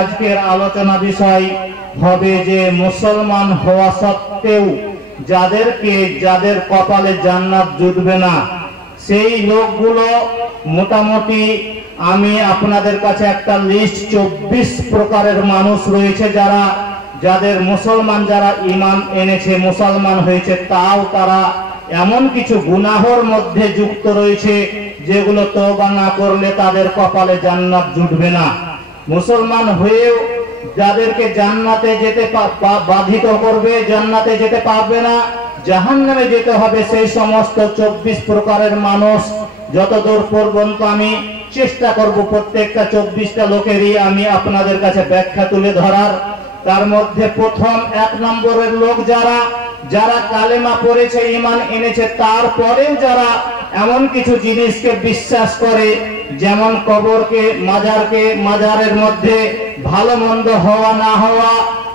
আজকের আলোচনা বিষয় হবে যে মুসলমান হওয়া সত্ত্বেও যাদের কপালে জান্নাত জুটবে না, সেই লোকগুলো মোটামুটি আমি আপনাদের কাছে একটা লিস্ট 24 প্রকারের মানুষ রয়েছে যাদের মুসলমান যারা ঈমান এনেছে, মুসলমান হয়েছে, তাও তারা এমন কিছু গুনাহর মধ্যে যুক্ত রয়েছে যেগুলো তওবা না করলে তাদের কপালে জান্নাত জুটবে না। মুসলমান হয়েও যাদেরকে জান্নাতে যেতে বাধিত করবে, জান্নাতে যেতে পারবে না, জাহান্নামে যেতে হবে, সেই সমস্ত 24 প্রকারের মানুষ যতদূর পর্যন্ত আমি চেষ্টা করব প্রত্যেকটা 24টা লোকেরই আমি আপনাদের কাছে ব্যাখ্যা তুলে ধরার। তার মধ্যে প্রথম 1 নম্বরের লোক যারা কালেমা পড়েছে, ঈমান এনেছে, তারপরেও যারা এমন কিছু জিনিসকে বিশ্বাস করে, যেমন কবরকে, মাজারের মধ্যে ভালো মন্দ হওয়া না হওয়া,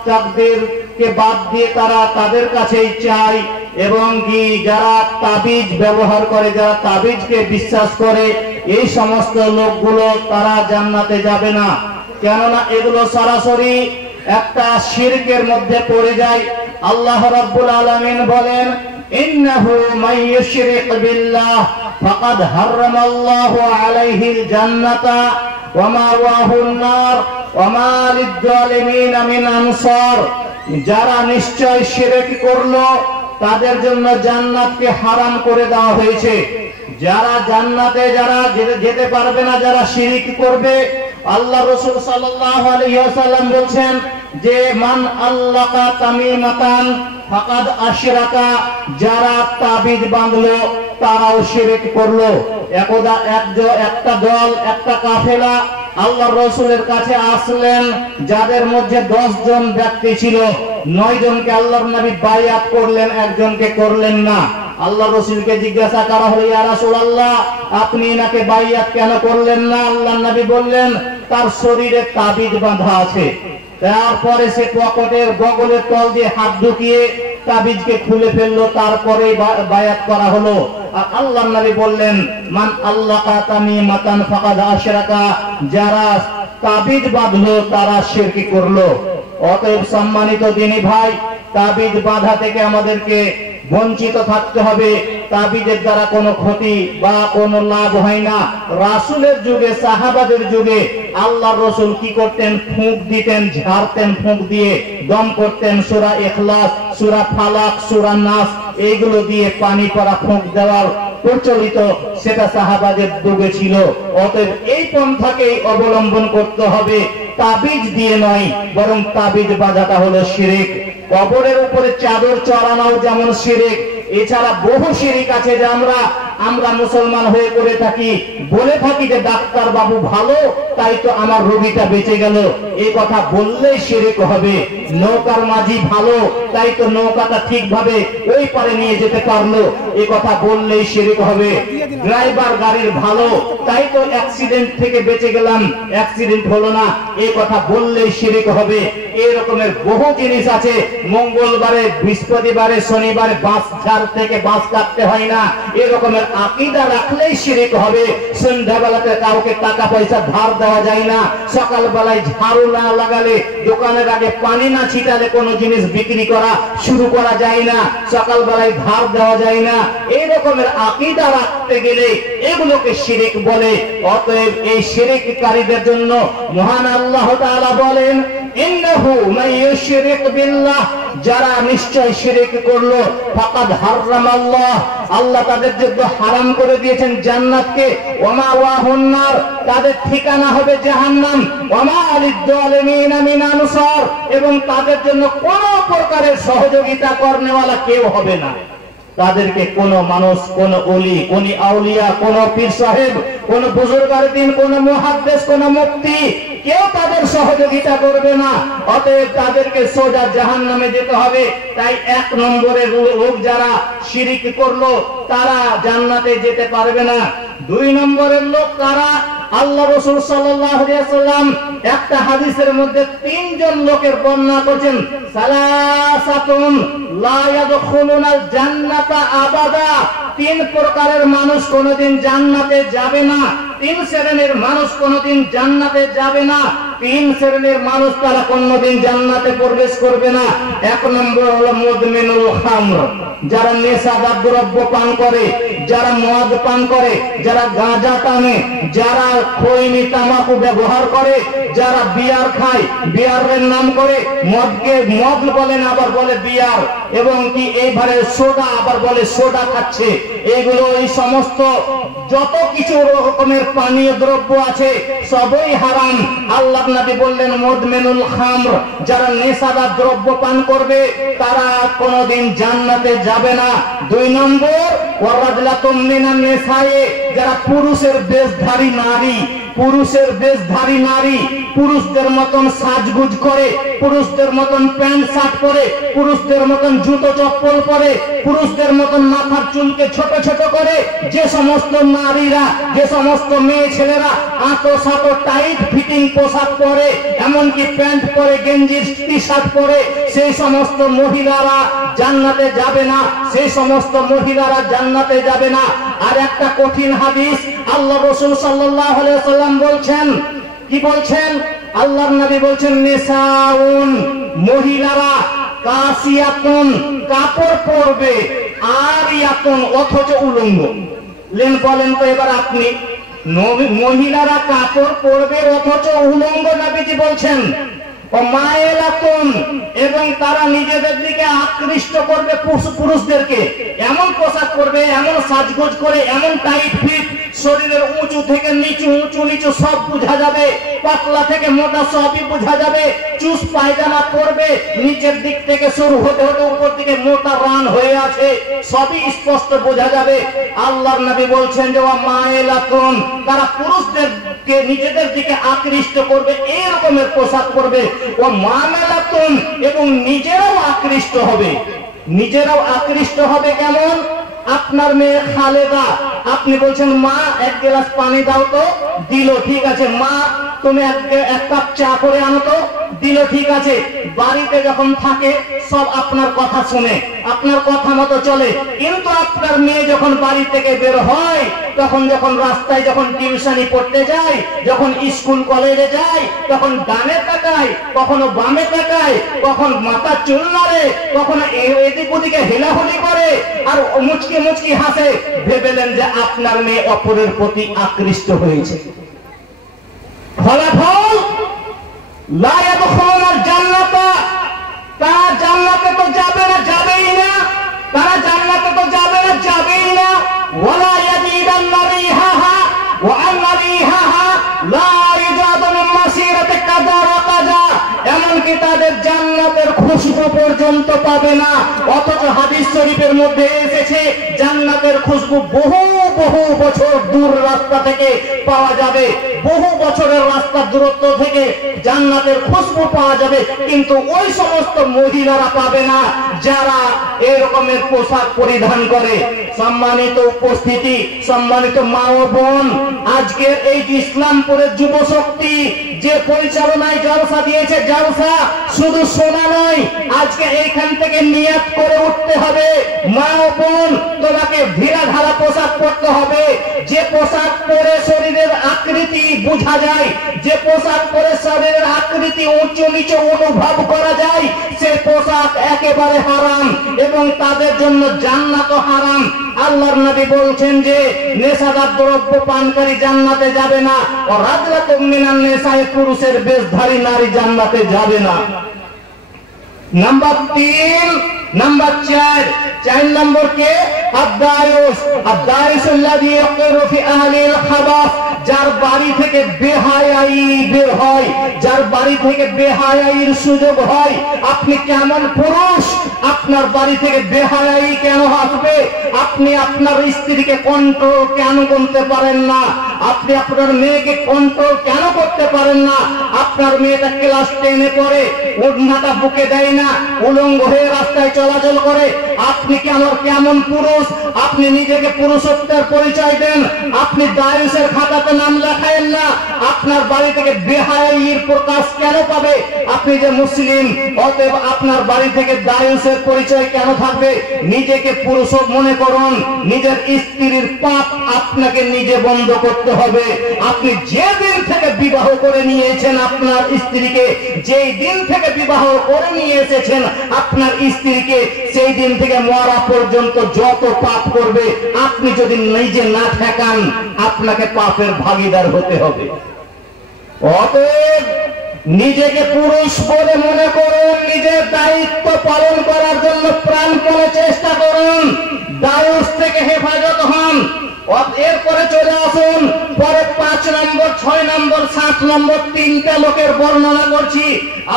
তাকদীরকে বাদ দিয়ে তারা তাদের কাছেই চায়, এবং কি যারা তাবিজ ব্যবহার করে, যারা তাবিজকে বিশ্বাস করে, এই সমস্ত লোকগুলো তারা জান্নাতে যাবে না। কেননা এগুলো সরাসরি একটা শিরকের মধ্যে পড়ে যায়। আল্লাহ রাব্বুল আলামিন বলেন, ইন্নাহু মান ইউশরিক বিল্লাহ ফাকাদ হারামাল্লাহু আলাইহিল জান্নাতা ওয়া মাওয়াহুন নার ওয়া মা লিয-যালিমিনা মিন আনসার। যারা নিশ্চয় শিরক করলো তাদের জন্য জান্নাতকে হারাম করে দেওয়া হয়েছে। যারা জান্নাতে যেতে পারবে না, যারা শিরক করবে, আল্লাহ রাসূল সাল্লাল্লাহু আলাইহি ওয়াসাল্লাম বলেন যে মান আল্লাকা তামিমাতান ফাকাদ আশরাকা, যারা তাবিজ বাঁধলো তারাও শিরক করলো। একটা দল, একটা কাফেলা আল্লাহর রাসূলের কাছে আসলেন, যাদের মধ্যে 10 জন ব্যক্তি ছিল। 9 জনকে আল্লাহর নবী বায়াত করলেন, একজনকে করলেন না। আল্লাহ রাসূলকে জিজ্ঞাসা করা হলো, ইয়া রাসূলুল্লাহ, আপনি এনাকে বায়াত কেন করলেন না? আল্লাহর নবী বললেন, তার শরীরে তাবিজ বাঁধা আছে। তারপরে সে পকেটের বগলের তল দিয়ে হাত ঢুকিয়ে তাবিজকে খুলে ফেললো, তারপরে বায়াত করা হলো। আর আল্লাহর নবী বললেন, মান আল্লাকা তামিমাতান ফাকাদ আশরাকা, যারা তাবিজ বাঁধলো তারা শিরক করলো। অতএব সম্মানিত দিনী ভাই, তাবিজ বাঁধা থেকে আমাদেরকে বঞ্চিত থাকতে হবে। তাবিজের দ্বারা কোনো ক্ষতি বা কোনো লাভ হয় না। রাসূলের যুগে, সাহাবাদের যুগে আল্লাহর রাসূল কি করতেন? ফুঁক দিতেন, ঝাড়তেন, ফুঁক দিয়ে দম করতেন। সূরা ইখলাস, সূরা ফালাক, সূরা নাস, এইগুলো দিয়ে পানি পড়া ফুঁক দেওয়ার প্রচলিত, সেটা সাহাবাদের যুগে ছিল। অতএব এই পন্থাকেই অবলম্বন করতে হবে, তাবিজ দিয়ে নয়, বরং তাবিজ বাঁধাটা হলো শিরক। কবরের উপরে চাদর চড়ানো যেমন শিরক, এছাড়া বহু শিরক আছে যে আমরা মুসলমান হয়ে করে থাকি, বলে থাকি যে ডাক্তার বাবু ভালো, তাই তো আমার রোগীটা বেঁচে গেল, এই কথা বললেই শিরক হবে। নৌকার মাঝি ভালো, তাই তো নৌকাটা ঠিকভাবে ওই পারে নিয়ে যেতে পারলো, এই কথা বললেই শিরক হবে। ড্রাইভার গাড়ির ভালো, তাই তো অ্যাক্সিডেন্ট থেকে বেঁচে গেলাম, অ্যাক্সিডেন্ট হলো না, এই কথা বললেই শিরক হবে। এই রকমের বহু জিনিস আছে। মঙ্গলবারে, বৃহস্পতিবারে, শনিবারে বাস ঝাড় থেকে বাস কাটতে হয় না, এই রকমের আকীদা রাখলেই শিরক হবে। সন্ধ্যাবেলাতে কাউকে টাকা পয়সা ধার দেওয়া যায় না, সকালবেলায় ঝাড়ু না লাগালে, দোকানের আগে পানি না ছিটালে কোনো জিনিস বিক্রি করা শুরু করা যায় না, সকালবেলায় ধার দেওয়া যায় না। এই রকমের আকীদা রাখতে গেলে এগুলোকে শিরক বলে। অতএব এই শিরককারীদের জন্য মহান আল্লাহ তাআলা বলেন, ইন্নাহু মান ইউশরিক বিল্লাহ, যারা নিশ্চয় শিরক করলো, ফাকাদ হারামাল্লাহ, আল্লাহ তাদের জন্য হারাম করে দিয়েছেন জান্নাতকে, ওয়া মাওয়াহুন নার, তাদের ঠিকানা হবে জাহান্নাম, ওয়া মা লিয-যালিমিনা মিন আনসার, এবং তাদের জন্য কোনো প্রকারের সহযোগিতা করনেওয়ালা কেউ হবে না। তাদেরকে কোন মানুষ, কোন ওলি, কোন আউলিয়া, কোন পীর সাহেব, কোন বুজুর্গার দিন, কোন মুহাদ্দিস, কোন মুফতি, কেউ তাদের সহযোগিতা করবে না। অতএব তাদেরকে সোজা জাহান্নামে যেতে হবে। তাই 1 নম্বরের লোক যারা শিরক করলো তারা জান্নাতে যেতে পারবে না। 2 নম্বরের লোক কারা? আল্লাহ রাসূল সাল্লাল্লাহু আলাইহি ওয়াসাল্লাম একটা হাদিসের মধ্যে 3 জন লোকের বর্ণনা করেছেন, সালাসাতুন লা ইয়াদখুলুনাল জান্নাতা আবাদা, 3 প্রকারের মানুষ কোনদিন জান্নাতে যাবে না, 3 শ্রেণীর মানুষ কোনদিন জান্নাতে যাবে না। তিন শ্রেণীর মানুষ তারা কোনদিন জান্নাতে প্রবেশ করবে না। এক নম্বর হলো মুদমিনুল খামর, যারা নেশাদার দ্রব্য পান করে, যারা মদ পান করে, যারা গাঁজা টানে, যারা খৈনি তামাকু ব্যবহার করে, যারা বিয়ার খায়, বিয়ারের নাম করে মদকে মদ বলেন আবার বলে বিয়ার, এবং কি এইবারে সোডা আবার বলে সোডা খাচ্ছে। এইগুলো এই সমস্ত যত কিছু রকমের পানীয় দ্রব্য আছে সবই হারাম। আল্লাহর নবী বললেন মুদমিনুল খামর, যারা নেশাদার দ্রব্য পান করবে তারা কোনদিন জান্নাতে যাবে না। দুই নম্বর ওয়ারাজলাতুম মিনান নিসায়ে, যারা পুরুষের বেশধারী নারী, পুরুষের বেশধারী নারী, পুরুষদের মতন সাজগুজ করে, পুরুষদের মতন প্যান্ট শার্ট পরে, পুরুষদের মতন জুতো চপ্পল পরে, পুরুষদের মতন মাথার চুলকে ছোট ছোট করে যে সমস্ত নারীরা, যে সমস্ত মেয়ে ছেলেরা আঁতো সাঁতো টাইট ফিটিং পোশাক পরে, এমনকি প্যান্ট পরে, গেঞ্জির টি শার্ট পরে, সেই সমস্ত মহিলারা জান্নাতে যাবে না, সেই সমস্ত মহিলারা জান্নাতে যাবে না। আর একটা কঠিন হাদিস, আল্লাহ রাসূল সাল্লাল্লাহু আলাইহি ওয়াসাল্লাম বলছেন, কি বলছেন? আল্লাহর নবী বলছেন নিসাউন, মহিলারা কাসিয়াতুন, কাপড় পরবে, আরিয়াতুন, অথচ উলঙ্গ। বলেন তো এবার আপনি, মহিলারা কাপড় পরবে অথচ উলঙ্গ, নবীজি বলছেন। ও মায়েলাতুন, এবং তারা নিজেদের দিকে আকৃষ্ট করবে পুরুষদেরকে, এমন পোশাক করবে, এমন সাজগোজ করে, এমন টাইট ফিট, শরীরের উঁচু থেকে নিচু, উঁচু নিচু সব বোঝা যাবে, পাতলা থেকে মোটা সবই বোঝা যাবে, চুস পায়জামা পরবে, নিচের দিক থেকে শুরু হতে হতে উপর দিকে মোটা রান হয়ে আছে, সবই স্পষ্ট বোঝা যাবে। আল্লাহর নবী বলছেন যে মায়েলাতুন, তারা পুরুষদেরকে নিজেদের দিকে আকৃষ্ট করবে, এই রকমের পোশাক পরবে। ও মামেলাতুন, এবং নিজেরাও আকৃষ্ট হবে। নিজেরাও আকৃষ্ট হবে কেমন? আপনার মেয়ে খালেদা, আপনি বলছেন মা এক গ্লাস পানি দাও তো, দিল, ঠিক আছে। মা তুমি এক কাপ চা করে আনো তো, দিল, ঠিক আছে। বাড়িতে যখন থাকে সব আপনার কথা শুনে, আপনার কথা মতো চলে, কিন্তু আপনার মেয়ে যখন বাড়ি থেকে বের হয়, তখন যখন রাস্তায় যখন টিউশনি পড়তে যায়, যখন স্কুল কলেজে যায়, তখন ডানে তাকায়, কখনো বামে তাকায়, কখন মাথা চুল নাড়ে, কখনো এদিক ওদিকে হেলাহুলি করে, আর মুচকি মুচকি হাসে, ভেবেলেন যে আপনার মেয়ে অপরের প্রতি আকৃষ্ট হয়েছে। ফলাফল লা ইয়াদখুলুনাল জান্নাতা, তারা জান্নাতে তো যাবে না, যাবেই না, তারা জান্নাতে তো যাবে না, যাবেই না। ওয়ালা ইয়াজিদান্না রিহাহা ওয়া আন্না রিহাহা লা ইউজাদু মিন মাসিরাতি কাযা ওয়া কাযা, এমনকি তাদের জান্নাতের খুশবু পর্যন্ত পাবে না। অথচ হাদিস শরীফের মধ্যে এসেছে জান্নাতের খুশবু বহু বহু বছর দূর রাস্তা থেকে পাওয়া যাবে, বহু বছরের রাস্তার দূরত্ব থেকে জান্নাতের খুশবু পাওয়া যাবে, কিন্তু ওই সমস্ত মহিলারা পাবে না যারা এই রকমের পোশাক পরিধান করে। সম্মানিত উপস্থিতি, সম্মানিত মা ও বোন, আজকের এই ইসলামপুরের যুব শক্তি যে পরিচালনায় জলসা দিয়েছে, জলসা শুধু শোনা নয়, আজকে এইখান থেকে নিয়ত করে উঠতে হবে, মা ও বোন তোমাকে ঢিলা ঢালা পোশাক পরতে হবে। যে পোশাক পরে শরীরের আকৃতি বোঝা যায়, যে পোশাক পরে শরীরের আকৃতি উঁচু নিচু অনুভব করা যায়, সে পোশাক একেবারে হারাম, এবং তাদের জন্য জান্নাত হারাম। আল্লাহর নবী বলছেন যে নেশাদার দ্রব্য পানকারী জান্নাতে যাবে না, ও রাজলাতুম মিনান নিসায়ে, পুরুষের বেশধারী নারী জান্নাতে যাবে না। নাম্বার 3, নাম্বার 4 নম্বর কে? আদ-দায়ুস, আদ-দায়ুসুল্লাযী ইয়াকিরু ফি আহলিল খাবাস, যার বাড়ি থেকে বেহায়াই বের হয়, যার বাড়ি থেকে বেহায়াইর সুযোগ হয়। আপনি কেমন পুরুষ, আপনার বাড়ি থেকে বেহায়াই কেন আসবে? আপনি আপনার স্ত্রীকে কন্ট্রোল কেন করতে পারেন না? আপনি আপনার মেয়েকে কন্ট্রোল কেন করতে পারেন না? আপনার মেয়েটা ক্লাস 10-এ পড়ে, ওড়নাটা বুকে দেয় না, উলঙ্গ হয়ে রাস্তায় চলাচল করে। আপনি কেমন পুরুষ? আপনি নিজেকে পুরুষত্বের পরিচয় দেন, আপনি দায়ুসের খাতাতে নাম লেখায়েন না, আপনার বাড়ি থেকে বেহায়াইর প্রকাশ কেন পাবে? আপনি যে মুসলিম, অতএব আপনার বাড়ি থেকে দায়ুসের পরিচয় কেন থাকবে? নিজেকে পুরুষ মনে করুন, নিজের স্ত্রীর পাপ আপনাকে নিজে বন্ধ করতে হবে। আপনি যে দিন থেকে বিবাহ করে নিয়েছেন আপনার স্ত্রীকে, যেই দিন থেকে বিবাহ করে নিয়ে এসেছেন আপনার স্ত্রীকে, সেই দিন থেকে মরা পর্যন্ত যত পাপ করবে, আপনি যদি নিজে না ঠেকান আপনাকে পাপের ভাগীদার হতে হবে। অতএব নিজেকে পুরুষ বলে মনে করুন, নিজের দায়িত্ব পালন করার জন্য প্রাণপণে চেষ্টা করুন, দায়ুস থেকে হেফাজত হন। এরপরে চলে আসুন পরে 5 নম্বর, 6 নম্বর, 7 নম্বর তিনটা লোকের বর্ণনা করছি।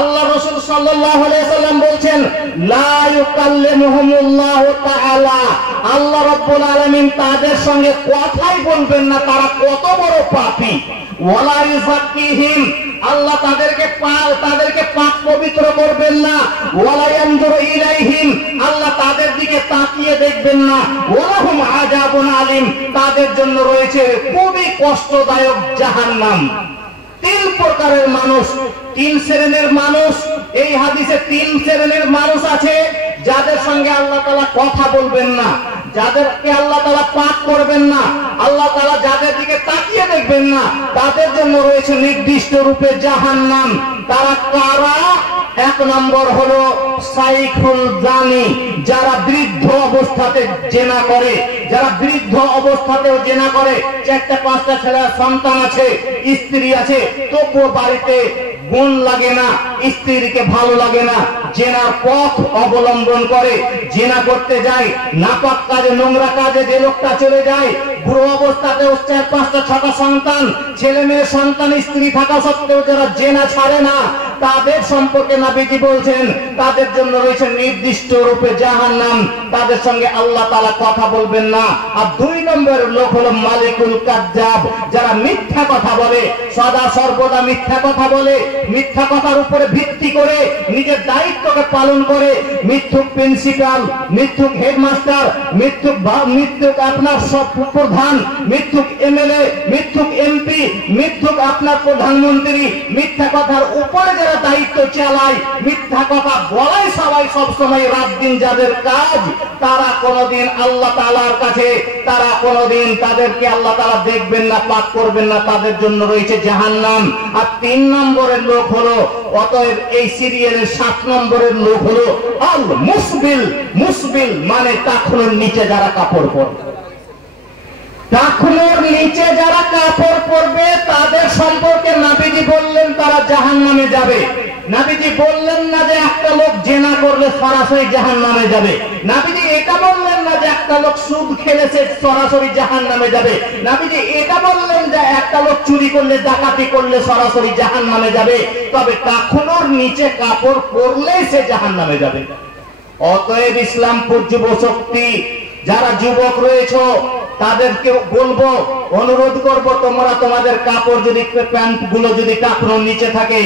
আল্লাহ রাসূল সাল্লাল্লাহু আলাইহি সাল্লাম বলছেন, লা ইউকাল্লিমুহুমুল্লাহু তাআলা, আল্লাহ রাব্বুল আলামিন তাদের সঙ্গে কথাই বলবেন না, তারা কত বড় পাপী। ওয়ালা ইউযাক্কিহিম, আল্লাহ তাদেরকে পাক পবিত্র করবেন না। ওয়ালা ইয়ানজুরু ইলাইহিম, আল্লাহ তাদের দিকে তাকিয়ে দেখবেন না। ওয়ালাহুম আযাবুন আলীম, তাদের জন্য রয়েছে খুবই কষ্টদায়ক জাহান্নাম। 3 প্রকারের মানুষ, 3 শ্রেণীর মানুষ, এই হাদিসে 3 শ্রেণীর মানুষ আছে যাদের সঙ্গে আল্লাহ তাআলা কথা বলবেন না, যাদেরকে আল্লাহ তাআলা পাক করবেন না, আল্লাহ তাআলা যাদের দিকে তাকিয়ে দেখবেন না, তাদের জন্য রয়েছে নির্দিষ্ট রূপে জাহান্নাম। তারা কারা? 1 নম্বর হলো সাইখুল জানি, যারা বৃদ্ধ অবস্থাতে জেনা করে, যারা বৃদ্ধ অবস্থাতেও জেনা করে, 4টা 5টা ছেলে সন্তান আছে, স্ত্রী আছে, তবুও বাড়িতে গুণ লাগে না, স্ত্রীকে ভালো লাগে না, জেনার পথ অবলম্বন করে, জেনা করতে যায়, নাপাক কাজে, নোংরা কাজে যে লোকটা চলে যায়, বুড়ো অবস্থাতেও 4, 5টা 6টা সন্তান, ছেলে মেয়ে সন্তান, স্ত্রী থাকা সত্ত্বেও যারা জেনা ছাড়ে না, তাদের সম্পর্কে নবীজি বলছেন তাদের জন্য রয়েছে নির্দিষ্ট রূপে জাহান্নাম, তাদের সঙ্গে আল্লাহ তাআলা কথা বলবেন না। আর 2 নম্বরের লোক হলো মালিকুল কাজ্জাব, যারা মিথ্যা কথা বলে, সদা সর্বদা মিথ্যা কথা বলে, মিথ্যা কথার উপরে ভিত্তি করে নিজের দায়িত্বকে পালন করে, মিথ্যুক প্রিন্সিপাল, মিথ্যুক হেডমাস্টার, মিথ্যুক আপনার সব প্রধান, মিথ্যুক এমএলএ, মিথ্যুক এমপি, মিথ্যুক আপনার প্রধানমন্ত্রী, মিথ্যা কথার উপরে যারা দায়িত্ব চালায়, মিথ্যা কথা বলাই সবাই সব সময় রাত দিন যাদের কাজ, তারা কোনদিন আল্লাহ তাআলার কাছে, তারা কোনদিন তাদেরকে আল্লাহ তাআলা দেখবেন না, পাক করবেন না, তাদের জন্য রয়েছে জাহান্নাম। আর 3 নম্বরের লোক হলো, অতএব এই সিরিয়ালের 7 নম্বরের লোক হলো আল মুসবিল। মুসবিল মানে টাকনুর নিচে যারা কাপড় পরে, টাকনুর নিচে যারা কাপড় পরবে তাদের সম্পর্কে নবীজি বললেন তারা জাহান্নামে যাবে। নবীজি বললেন না যে একটা লোক জেনা করলে সরাসরি জাহান্নামে যাবে, নবীজি এটা বললেন না যে একটা লোক সুদ খেলেছে সরাসরি জাহান্নামে যাবে, নবীজি এটা বললেন যে একটা লোক চুরি করলে, ডাকাতি করলে সরাসরি জাহান্নামে যাবে, তবে টাকনুর নিচে কাপড় পরলেই সে জাহান্নামে যাবে। অতএব ইসলামপুর যুব শক্তি যারা যুবক রয়েছে তাদেরকে বলবো, অনুরোধ করব, তোমরা তোমাদের কাপড় যদি, প্যান্ট গুলো যদি টাকনুর নিচে থাকে,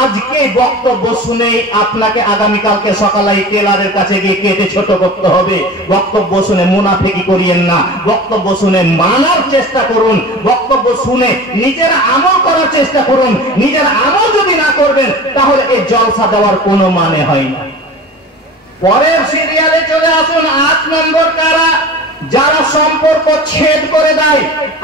আজকে বক্তব্য শুনে আপনাকে আগামীকালকে সকালে টেলারের কাছে গিয়ে কেটে ছোট করতে হবে। বক্তব্য শুনে মুনাফিকি করিয়েন না, বক্তব্য শুনে মানার চেষ্টা করুন, বক্তব্য শুনে নিজের আমল করার চেষ্টা করুন। নিজের আমল যদি না করবেন তাহলে এই জলসা দেওয়ার কোনো মানে হয় না। পরের সিরিয়ালে চলে আসুন। 8 নম্বর কারা? যারা সম্পর্ক ছেদ করে দেয়,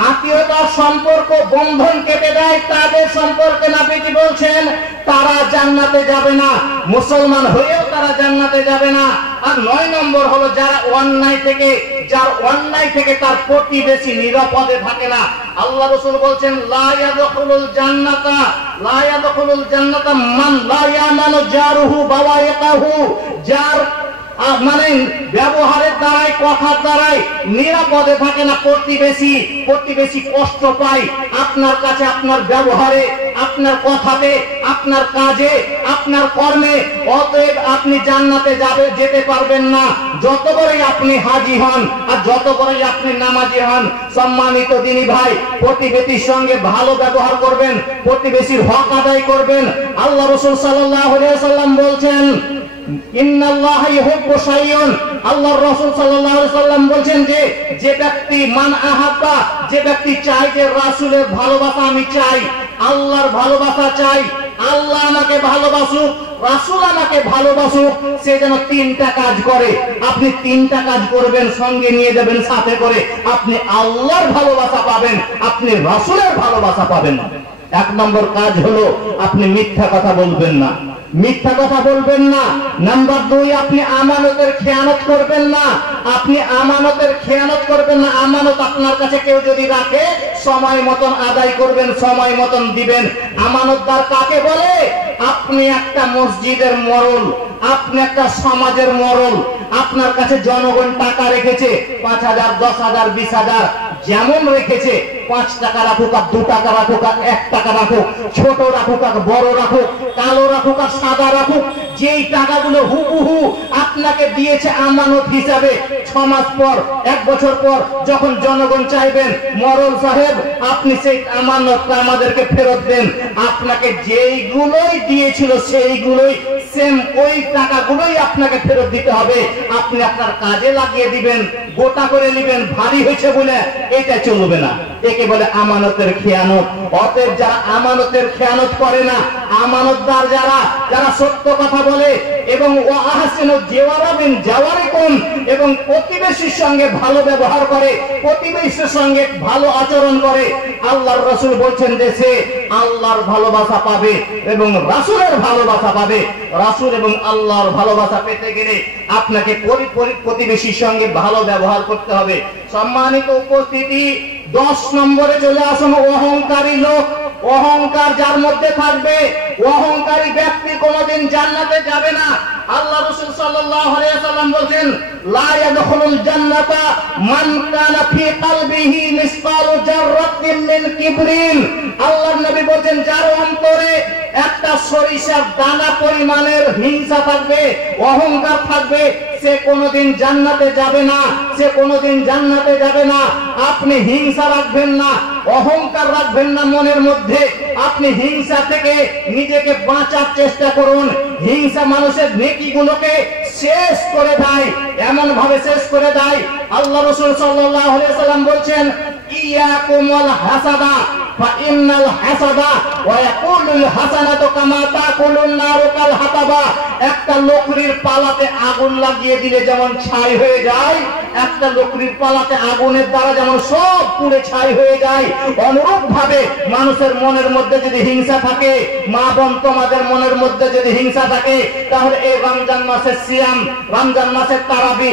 আত্মীয়তার সম্পর্ক বন্ধন কেটে দেয়, তাদের সম্পর্কে নবীজি বলছেন তারা জান্নাতে যাবে না, মুসলমান হয়েও তারা জান্নাতে যাবে না। আর 9 নম্বর হলো যারা অন্যায় থেকে, যার অন্যায় থেকে তার প্রতিবেশী নিরাপদে থাকে না। আল্লাহ রাসূল বলছেন লা ইয়াদখুলুল জান্নাতা, লা ইয়াদখুলুল জান্নাতা মান লা ইয়ামানু জারুহু বাওয়াইকাহু, যার মানে ব্যবহারের দ্বারাই, কথার দ্বারাই নিরাপদে থাকে না প্রতিবেশী, প্রতিবেশী কষ্ট পায় আপনার কাছে, আপনার ব্যবহারে, আপনার কথাতে, আপনার কাজে, আপনার কর্মে। অতএব আপনি জান্নাতে যেতে পারবেন না যত বড়ই আপনি হাজী হন আর যত বড়ই আপনি নামাজি হন। সম্মানিত দিনী ভাই, প্রতিবেশীর সঙ্গে ভালো ব্যবহার করবেন, প্রতিবেশীর হক আদায় করবেন। আল্লাহ রাসূল সাল্লাল্লাহু আলাইহি ওয়াসাল্লাম বলছেন ইন্নাল্লাহা ইউহিব্বু শাইয়্যান, আল্লাহর রাসূল সাল্লাল্লাহু আলাইহি সাল্লাম বলেন যে ব্যক্তি মান আহাব্বা, যে ব্যক্তি চায় যে রাসূলের ভালোবাসা আমি চাই, আল্লাহর ভালোবাসা চাই, আল্লাহ আমাকে ভালোবাসুক, রাসূল আমাকে ভালোবাসুক, সে যেন তিনটা কাজ করে। আপনি তিনটা কাজ করবেন, সঙ্গে নিয়ে যাবেন সাথে করে, আপনি আল্লাহর ভালোবাসা পাবেন, আপনি রাসূলের ভালোবাসা পাবেন। এক নম্বর কাজ হলো আপনি মিথ্যা কথা বলবেন না, মিথ্যা কথা বলবেন না। নাম্বার 2, আপনি আমানতের খেয়ানত করবেন না, আপনি আমানতের খেয়ানত করবেন না। আমানত আপনার কাছে কেউ যদি রাখে সময় মতন আদায় করবেন, সময় মতন দিবেন। আমানতদার কাকে বলে? আপনি একটা মসজিদের মরল, আপনি একটা সমাজের মরল, আপনার কাছে জনগণ টাকা রেখেছে 5,000, 10,000, 20,000, যেমন রেখেছে। 5 টাকা রাখুক আর 2 টাকা রাখুক আর 1 টাকা রাখুক, ছোট রাখুক আর বড় রাখুক, কালো রাখুক আর সাদা রাখুক, যেই টাকাগুলো হুবহু আপনাকে দিয়েছে আমানত হিসাবে, 6 মাস পর, 1 বছর পর যখন জনগণ চাইবেন মরল সাহেব আপনি সেই আমানতটা আমাদেরকে ফেরত দেন, আপনাকে যেইগুলোই দিয়েছিল সেইগুলোই সেম ওই টাকাগুলোই আপনাকে ফেরত দিতে হবে। আপনি আপনার কাজে লাগিয়ে দিবেন, গোটা করে নেবেন, ভারী হয়েছে বলে এটা চলবে না। একে বলে আমানতের খেয়ানত। অতএব যারা আমানতের খেয়ানত করে না, আমানতদার যারা সত্য কথা বলে এবং ওয়াহসিনু জিওয়ারা বিন জাওয়ারিকুম, এবং প্রতিবেশীর সঙ্গে ভালো ব্যবহার করে, প্রতিবেশীর সঙ্গে ভালো আচরণ করে, আল্লাহর রাসূল বলছেন যে সে আল্লাহর ভালোবাসা পাবে এবং রাসূলের ভালোবাসা পাবে। রাসূল এবং আল্লাহর ভালোবাসা পেতে গেলে আপনাকে প্রতিবেশীর সঙ্গে ভালো ব্যবহার করতে হবে। সম্মানিত উপস্থিতি, 10 নম্বরে চলে আসুন অহংকারী লোক। অহংকার যার মধ্যে থাকবে, অহংকারী ব্যক্তি কোনোদিন জান্নাতে যাবে না। আল্লাহ রাসূল সাল্লাল্লাহু আলাইহি ওয়াসাল্লাম বলেন, লা ইয়াদখুলুল জান্নাতা মান কানা ফি কলবিহি মিসকালু জাররাতিন মিন কিবরিন। আল্লাহর নবী বলেন, যার অন্তরে একটা সরিষার দানা পরিমাণের হিংসা থাকবে, অহংকার থাকবে, সে কোনোদিন জান্নাতে যাবে না, সে কোনোদিন জান্নাতে যাবে না। আপনি হিংসা রাখবেন না, অহংকার রাখবেন না মনের মধ্যে। আপনি হিংসা থেকে নিজেকে বাঁচার চেষ্টা করুন। হিংসা মানুষের নেকিগুলোকে শেষ করে দেয়, এমন ভাবে শেষ করে দেয়। আল্লাহ রাসূল সাল্লাল্লাহু আলাইহি ওয়াসাল্লাম বলেন, ইয়াকুমুল হাসাদা ফাইন্নাল হাসাদা ওয়া ইয়াকুলুল হাসানাতু কামা তাকুলুন নারু কাল হাতাবা। একটা লকড়ির পালাতে আগুন লাগিয়ে দিলে যেমন ছাই হয়ে যায়, একটা লকড়ির পালাতে আগুনের দ্বারা যেমন সব পুড়ে ছাই হয়ে যায়, অনুরূপ ভাবে মানুষের মনের মধ্যে যদি হিংসা থাকে, মা বোন তোমাদের মনের মধ্যে যদি হিংসা থাকে, তাহলে এই রমজান মাসের সিয়াম, রমজান মাসের তারাবি,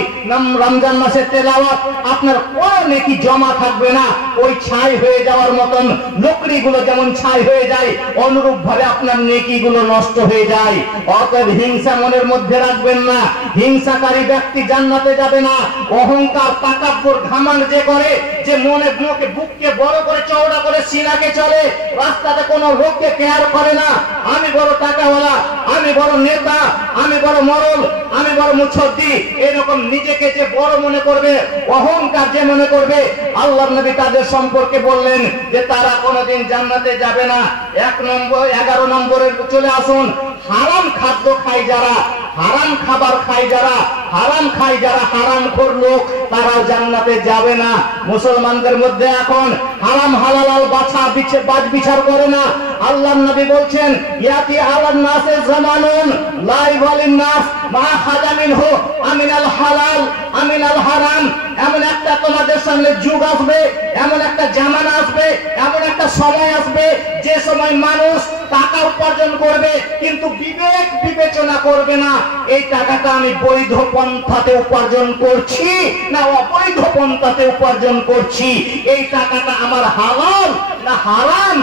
রমজান মাসের তেলাওয়াত আপনার কোনো নেকি জমা থাকবে না। ওই ছাই হয়ে যাওয়ার মতন লকড়িগুলো যেমন ছাই হয়ে যায়, অনুরূপ ভাবে আপনার নেকিগুলো নষ্ট হয়ে যায়। অতএব হিংসা মনের মধ্যে রাখবেন না। হিংসাকারী ব্যক্তি জান্নাতে যাবে না। অহংকার, তাকাব্বুর, ঘামান যে করে, যে মনে মুখে বুককে বড় করে চওড়া করে সিনাকে চলে, রাস্তাতে কোনো লোককে কেয়ার করে না, আমি বড় টাকাওয়ালা, আমি বড় নেতা, আমি বড় মরল, আমি বড় মুছদ্দি, এরকম নিজেকে যে বড় মনে করবে, অহংকার যে মনে করবে, আল্লাহর নবী তাদের সম্পর্কে বললেন যে তারা কোনোদিন জান্নাতে যাবে না। 11 নম্বরে চলে আসুন, হারাম খাদ্য খায় যারা, হারাম খাবার খায় যারা, হারাম খায় যারা, হারামখোর লোক, তারা জান্নাতে যাবে না। মুসলমানদের মধ্যে এখন হারাম হালাল বাছ বিচার করে না। আল্লাহর নবী বলছেন, ইয়াতি আলান নাসে জামানুন লা ইয়ালিন নাস মা খাদামিনহু আমিনাল হালাল আমিনাল হারাম। এমন একটা তোমাদের সামনে যুগ আসবে, এমন একটা জামানা আসবে, এমন একটা সময় আসবে, যে সময় মানুষ টাকা উপার্জন করবে কিন্তু বিবেক বিবেচনা করবে না, এই টাকাটা আমি বৈধ পন্থাতে উপার্জন করছি না অবৈধ পন্থাতে উপার্জন করছি, এই টাকাটা আমার হালাল না হারাম,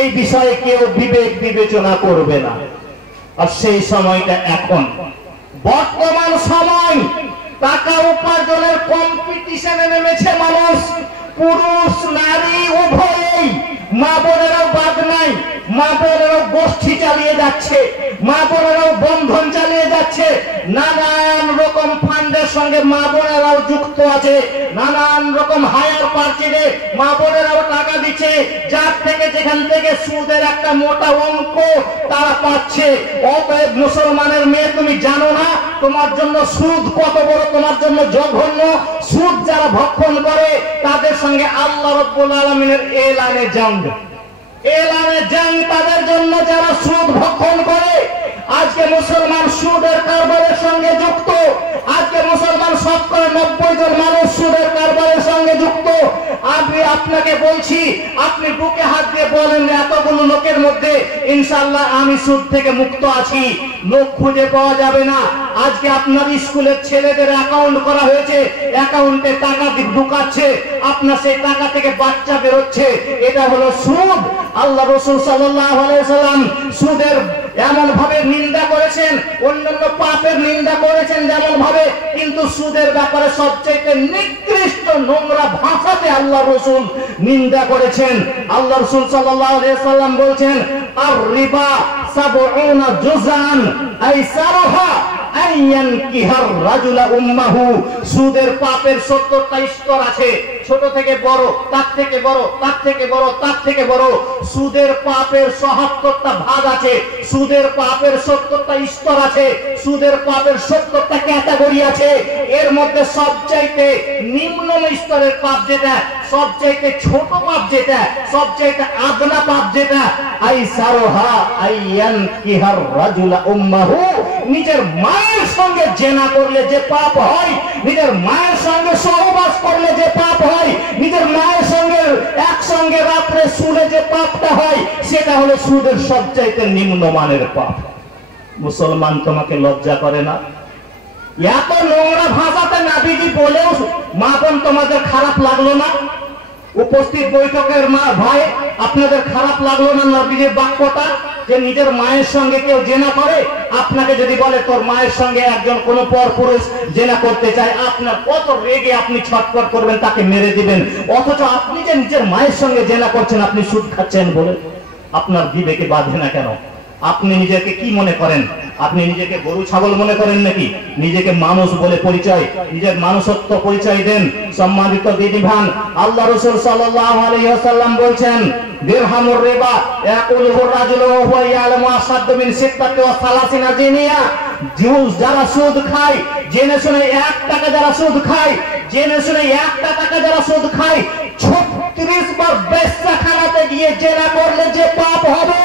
এই বিষয়ে কেউ বিবেক বিবেচনা করবে না। আর সেই সময়টা এখন বর্তমান সময়, টাকা উপার্জনের কম্পিটিশনে নেমেছে মানুষ। পুরুষ নারী উভয়েই, মা বোনেরাও বাদ নাই, মা বোনেরাও গোষ্ঠী চালিয়ে যাচ্ছে, মা বোনেরাও বন্ধন চালিয়ে যাচ্ছে, নানান রকম ফান্ডের সঙ্গে মা বোনেরাও যুক্ত আছে, নানান রকম হায়ার পার্টিতে মা বোনেরাও টাকা দিচ্ছে, যার থেকে যেখান থেকে সুদের একটা মোটা অঙ্ক তারা পাচ্ছে। অতএব মুসলমানের মেয়ে, তুমি জানো না তোমার জন্য সুদ কত বড়, তোমার জন্য জঘন্য। সুদ যারা ভক্ষণ করে তাদের সঙ্গে আল্লাহ রাব্বুল আলামিনের এলানে জং, এলানে জং তাদের জন্য যারা সুদ ভক্ষণ করে। আজকে মুসলমান সুদের কারবারের সঙ্গে যুক্ত, আজকে মুসলমান শতকরা 90 জন মানুষ সুদের কারবারের সঙ্গে যুক্ত। আমি আপনাকে বলছি, আপনি বুকে হাত দিয়ে বলেন এতগুলো লোকের মধ্যে ইনশাআল্লাহ আমি সুদ থেকে মুক্ত আছি, লোক খুঁজে পাওয়া যাবে না। আজকে আপনার স্কুলের ছেলেদের অ্যাকাউন্ট করা হয়েছে, অ্যাকাউন্টে টাকা ঢুকাচ্ছে, আপনার সেই টাকা থেকে বাচ্চা বেরোচ্ছে, এটা হলো সুদ। আল্লাহ রাসূল সাল্লাল্লাহু আলাইহি সাল্লাম সুদের এমন ভাবে নিন্দা করেছেন, অন্যান্য পাপের নিন্দা করেছেন যেমন ভাবে, কিন্তু সুদের ব্যাপারে সবচেয়ে নিকৃষ্ট নোংরা ভাষাতে আল্লাহ রাসূল নিন্দা করেছেন। আল্লাহ রাসূল সাল্লাল্লাহু আলাইহি সাল্লাম বলেছেন, আর রিবা 70 জুজান আইসারহা আইয়ান কিহার রাজুলা উম্মাহু। সুদের পাপের 70টা স্তর আছে, ছোট থেকে বড়, তার থেকে বড়, তার থেকে বড়, তার থেকে বড়। সুদের পাপের ৭৭টা ভাগ আছে, সুদের পাপের ৭০টা স্তর আছে, সুদের পাপের ৭০টা ক্যাটাগরি আছে। এর মধ্যে সবচাইতে নিম্ন স্তরের পাপ যেটা, সবচাইতে ছোট পাপ যেটা, সবচাইতে আদনা পাপ যেটা, আইসারহা আইয়ান কিহার রাজুলা উম্মাহু। নিজের মায়ের সঙ্গে জেনা করলে যে পাপ হয়, নিজের মায়ের সঙ্গে সহবাস করলে যে পাপ হয়, নিজের মায়ের সঙ্গে একসঙ্গে রাত্রে শুলে যে পাপটা হয়, সেটা হলো সুদের সবচাইতে নিম্নমানের পাপ। মুসলমান তোমাকে লজ্জা করে না? এত নোংরা ভাষাতে নাবিজি বলেও মা বোন তোমাদের খারাপ লাগলো না? উপস্থিত বৈঠকের মা ভাই, আপনাদের খারাপ লাগলো না নবীজির বাক্যটা, যে নিজের মায়ের সঙ্গে কেউ জেনা করে? আপনাকে যদি বলে তোর মায়ের সঙ্গে একজন কোন পরপুরুষ জেনা করতে চায়, আপনার কত রেগে আপনি ছটফট করবেন, তাকে মেরে দিবেন। অথচ আপনি যে নিজের মায়ের সঙ্গে জেনা করছেন, আপনি সুদ খাচ্ছেন বলে আপনার বিবেকে বাঁধে না কেন? আপনি নিজেকে কি মনে করেন? আপনি নিজেকে গরু ছাগল মনে করেন নাকি? নিজেকে মানুষ বলে পরিচয়, নিজের মানুষত্ব পরিচয় দেন। সম্মানিত দিদিভান, আল্লাহ রাসূল সাল্লাল্লাহু আলাইহি ওয়াসাল্লাম বলছেন, দিরহামুর রিবা ইয়াকুলুহু রাজুলু ওয়া হুয়া ইয়ালামু আসাদ্দু মিন সিত্তাতি ওয়া সালাসিনা জিনিয়া। যারা সুদ খায়, জেনে শুনে 1 টাকা যারা সুদ খায়, জেনে শুনে 1 টাকা যারা সুদ খায়, 36 বার বেশ্যাখানাতে গিয়ে জেনা করলে যে পাপ হবে,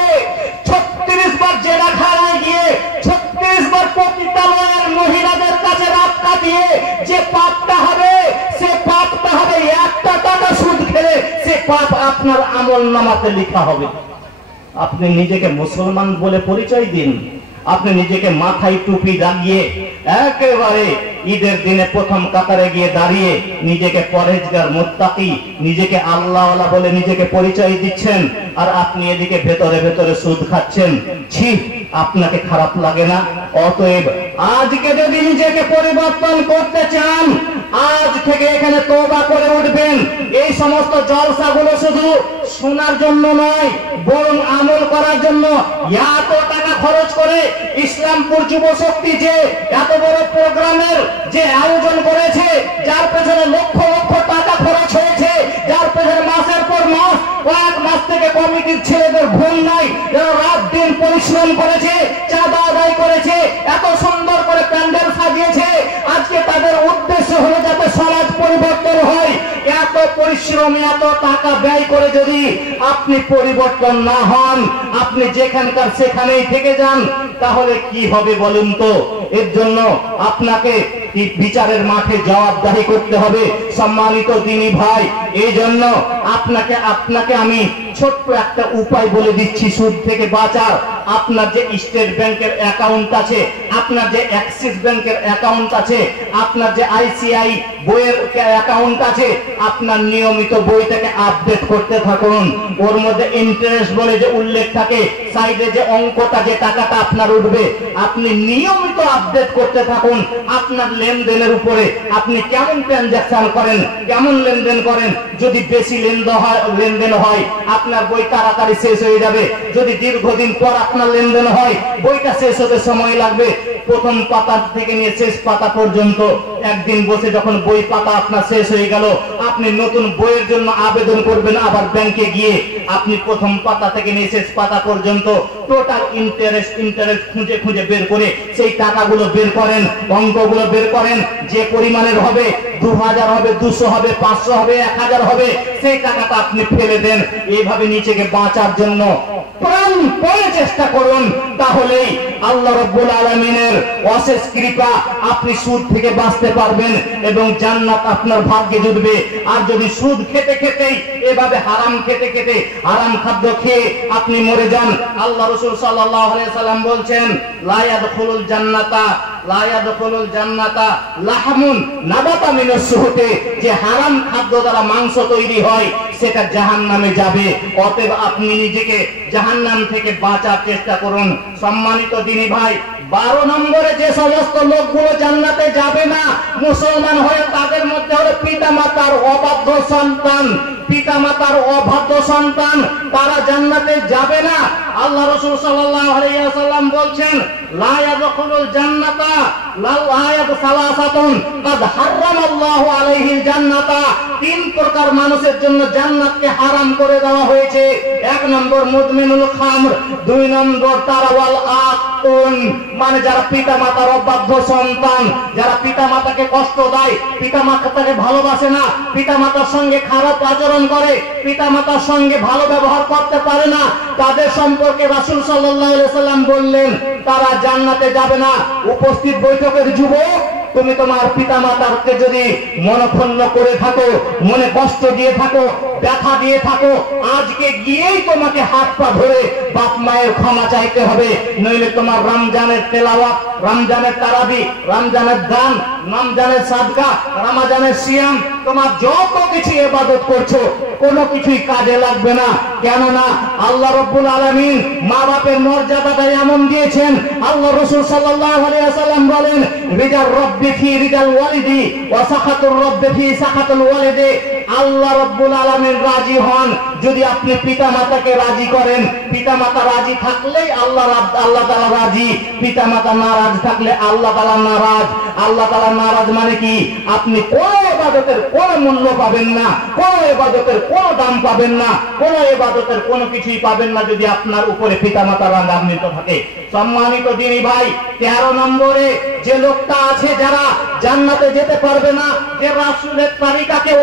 36 বার জেনাখানায় গিয়ে 36 বার পতিতালয়ের মহিলাদের কাছে রাত কাটিয়ে যে পাপটা হবে, সে পাপটা হবে 1 টাকা সুদ খেলে, সে পাপ আপনার আমলনামাতে লেখা হবে। আপনি নিজেকে মুসলমান বলে পরিচয় দিন। আপনি নিজেকে মাথায় টুপি লাগিয়ে একেবারে ঈদের দিনে প্রথম কাতারে গিয়ে দাঁড়িয়ে নিজেকে পরহেজগার মুত্তাকি, নিজেকে আল্লাহওয়ালা বলে নিজেকে পরিচয় দিচ্ছেন, আর আপনি এদিকে ভেতরে ভেতরে সুদ খাচ্ছেন। ছি, আপনাকে খারাপ লাগে না? অতএব আজকে যদি নিজেকে পরিবর্তন করতে চান, আজ থেকে এখানে তওবা করে উঠবেন। এই সমস্ত জলসাগুলো শুধু শোনার জন্য নয়, বরং আমল করার জন্য। এত টাকা খরচ করে ইসলামপুর যুব শক্তি যে এত বড় প্রোগ্রামের যে আয়োজন করেছে, যার পেছনে লক্ষ লক্ষ টাকা খরচ হয়েছে, যার পেছনে মাসের পর মাস, কয়েক মাস থেকে কমিটির ছেলেদের ঘুম নাই, যারা রাত দিন পরিশ্রম করেছে, চাঁদা আদায় করেছে, এত সুন্দর করে প্যান্ডেল সাজিয়েছে। আজকে তাদের উদ্দেশ্য হলো যাতে সমাজ পরিবর্তন হয়। এত পরিশ্রম, এত টাকা ব্যয় করে যদি আপনি পরিবর্তন না হন, আপনি যেখানকার সেখানেই থেকে যান, তাহলে কি হবে বলুন তো? এর জন্য আপনাকে বিচারের মাঠে জবাবদাহি করতে হবে। সম্মানিত দিনী ভাই, এই জন্য আপনাকে আমি ছোট্ট একটা উপায় বলে দিচ্ছি সুদ থেকে বাঁচার। আপনার যে স্টেট ব্যাংকের অ্যাকাউন্ট আছে, আপনার যে অ্যাক্সিস ব্যাংকের অ্যাকাউন্ট আছে, আপনার যে আইসিআই বইয়ের অ্যাকাউন্ট আছে, আপনার নিয়মিত বইটাকে আপডেট করতে থাকুন। ওর মধ্যে ইন্টারেস্ট বলে যে উল্লেখ থাকে, সাইডে যে অঙ্কটা, যে টাকাটা আপনার উঠবে, আপনি নিয়মিত আপডেট করতে থাকুন আপনার লেনদেনের উপরে। আপনি কেমন ট্রানজাকশন করেন, কেমন লেনদেন করেন। যদি বেশি লেনদেন হয় আপনার বই তাড়াতাড়ি শেষ হয়ে যাবে। যদি দীর্ঘদিন পর আপনার লেনদেন হয় বইটা শেষ হতে সময় লাগবে। প্রথম পাতা থেকে নিয়ে শেষ পাতা পর্যন্ত একদিন বসে যখন বই পাতা আপনার শেষ হয়ে গেল, আপনি নতুন বইয়ের জন্য আবেদন করবেন। আবার ব্যাংকে গিয়ে আপনি প্রথম পাতা থেকে নিয়ে শেষ পাতা পর্যন্ত টোটাল ইন্টারেস্ট খুঁজে খুঁজে বের করে সেই টাকাগুলো বের করেন, অঙ্কগুলো বের করেন। যে পরিমাণের হবে, 2000 হবে, 200 হবে, 500 হবে, 1000 হবে, সেই টাকাটা আপনি ফেলে দেন। এইভাবে নিচেকে বাঁচার জন্য প্রাণপণে চেষ্টা করুন। তাহলেই আল্লাহ রাব্বুল আলামিনের অশেষ কৃপা, আপনি সুদ থেকে বাঁচতে পারবেন এবং জান্নাত আপনার ভাগ্যে জুটবে। আর যদি সুদ খেতে খেতেই, এভাবে হারাম খেতে খেতে, হারাম খাদ্য খেয়ে আপনি মরে যান, আল্লাহ রাসূল সাল্লাল্লাহু আলাইহি সাল্লাম বলছেন, লা ইয়াদখুলুল জান্নাতা লাহমুন নাবাতা মিনাস সুহতে, যে হারাম খাদ্য দ্বারা মাংস তৈরি হয় সেটা জাহান্নামে যাবে। অতএব আপনি নিজেকে জাহান্নাম থেকে বাঁচার চেষ্টা করুন। সম্মানিত দিনী ভাই, 12 নম্বরে যে সমস্ত লোকগুলো জান্নাতে যাবে না মুসলমান হয়ে, তাদের মধ্যে হলো পিতামাতার অবাধ্য সন্তান। পিতামাতার অবাধ্য সন্তান তারা জান্নাতে যাবে না। আল্লাহ রাসূল সাল্লাল্লাহু আলাইহি ওয়াসাল্লাম বলছেন, লা ইয়াদখুলুল জান্নাতা সালাসাতুন কাদ হারামাল্লাহু আলাইহিল জান্নাতা। 3 প্রকার মানুষের জন্য জান্নাতকে হারাম করে দেওয়া হয়েছে। 1 নম্বর মুদমিনুল খামর, 2 নম্বর তারাওয়াল আকুন, মানে যারা পিতামাতার অবাধ্য সন্তান, যারা পিতামাতাকে কষ্ট দেয়, পিতামাতাকে ভালোবাসে না, পিতামাতার সঙ্গে খারাপ আচরণ করে, পিতামাতার সঙ্গে ভালো ব্যবহার করতে পারে না, তাদের সম্পর্কে রাসূল সাল্লাল্লাহু আলাইহি ওয়াসাল্লাম বললেন তারা জান্নাতে যাবে না। উপস্থিত বৈঠকের যুবক, তুমি তোমার পিতামাতাকে যদি মনক্ষুণ্ণ করে থাকো, মনে কষ্ট দিয়ে থাকো, ব্যথা দিয়ে থাকো, আজকে গিয়েই তোমাকে হাত পা ধরে বাপ মায়ের ক্ষমা চাইতে হবে। নইলে তোমার রমজানের তেলাওয়াত, রমজানের তারাবি, রমজানের দান, রমজানের সাদকা, রমজানের সিয়াম, তোমার যত কিছু ইবাদত করছো কোনো কিছুই কাজে লাগবে না। কেননা আল্লাহ রাব্বুল আলামিন মা বাপের মর্যাদাটা এমন দিয়েছেন। আল্লাহ রাসূল সাল্লাল্লাহু আলাইহি ওয়াসাল্লাম বলেন, রিদার রাব্বি ফি রিদাল ওয়ালিদি ওয়া সাখাতুর রাব্বি ফি সাখাতুল ওয়ালিদি। আল্লাহ রাব্বুল আলামিন রাজি হন যদি আপনি পিতামাতাকে রাজি করেন। পিতামাতা রাজি থাকলেই আল্লাহ তাআলা রাজি, পিতামাতা নারাজ থাকলে আল্লাহ তাআলা নারাজ। আল্লাহ তাআলা নারাজ মানে কি? আপনি কোন ইবাদতের কোন মূল্য পাবেন না, কোন ইবাদতের কোন দাম পাবেন না, কোন ইবাদতের কোন কিছুই পাবেন না যদি আপনার উপরে পিতামাতা রাগান্বিত থাকে। সম্মানিত দিনী ভাই, 13 নম্বরে যে লোকটা আছে যারা জান্নাতে যেতে পারবে না, যে রাসূলের তরিকাকে